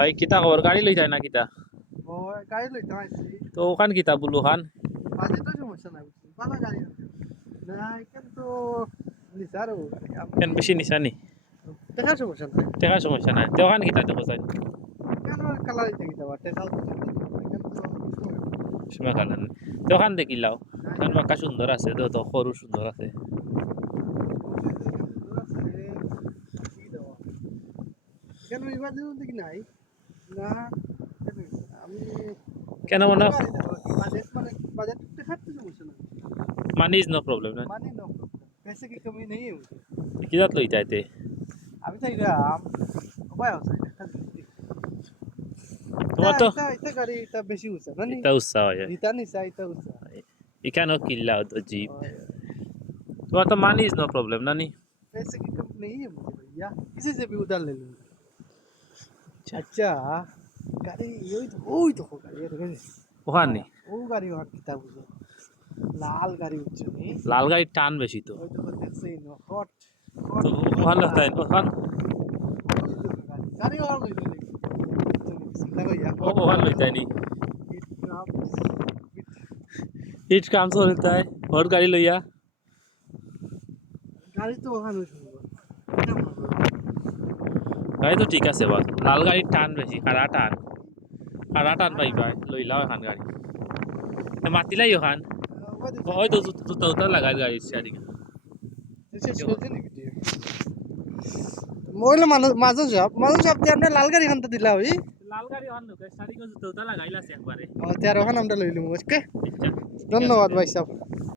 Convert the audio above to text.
ভাই কিতা খবর গাড়ি লই যায় না কিতা ও গাড়ি লইতে আইছি তো ওখান কিতা বুলু খান বাজেটও সমস্যা নাই ভালো গাড়ি আছে না কিন্তু নিসারও গাড়ি কেন বেশি নিশানি দেখার সমস্যা নাই টাকার সমস্যা নাই তো ওখান কিতা দেখো যায় কেন কালার দিতে যাওয়া টেকাল সময় কালান তো ওখান দেখিলাও ওখান বাক্কা সুন্দর আছে তো তো সরু সুন্দর আছে কেন এবার দেখি নাই না আমি কেন মনে বাজেট মানে বাজেট দেখাতে সমস্যা নাই মানি ইজ নো প্রবলেম না मानी नो पैसे की कमी नहीं है मुझे কিতাত লই যাইতে अभी तक हम उपाय हो सकता তোমার তো इतना गाड़ी इतना बेसी हुआ ना नहीं এটা উৎসাহ হয় इतना नहीं सा इतना हुआ এখানেও কিল্লাও তো জিপ তোমার তো মানি ইজ নো প্রবলেম না নি पैसे की कमी नहीं है मुझे भैया किसी से भी उधार ले लूंगा अच्छा गाड़ी यही तो गाड़ी है ওখানে वो गाड़ी वहाँ किताब हुआ लाल गाड़ी उच्च नहीं লাল গাড়ির টান বেশি তো वो तो देख से नो हॉट তো ওখানে তাই ওখান गाड़ी और ले ले भैया ওখান লই তাই নি ইট কাম চলে তাই ওর গাড়ি লইয়া গাড়ি তো ওখানে শুনবো গাড়ি তো ঠিক আছে বল লাল গাড়ির টান বেশি কারা টান পাইবা লইলাও এখন গাড়ি মাতিলাই ওখান ওই তো জুতা উতা লাগাই গাড়ির স্টার্টিং মহিলা মানুষ যাব দিয়ে আমরা লাল গাড়ি খানটা দিলা হই লাল গাড়ি ওখান ঢুকে স্টার্টিং জুতা উতা লাগাইলাছে একবারে তেরো খান আমরা লইলাম ওকে ধন্যবাদ ভাই সাহেব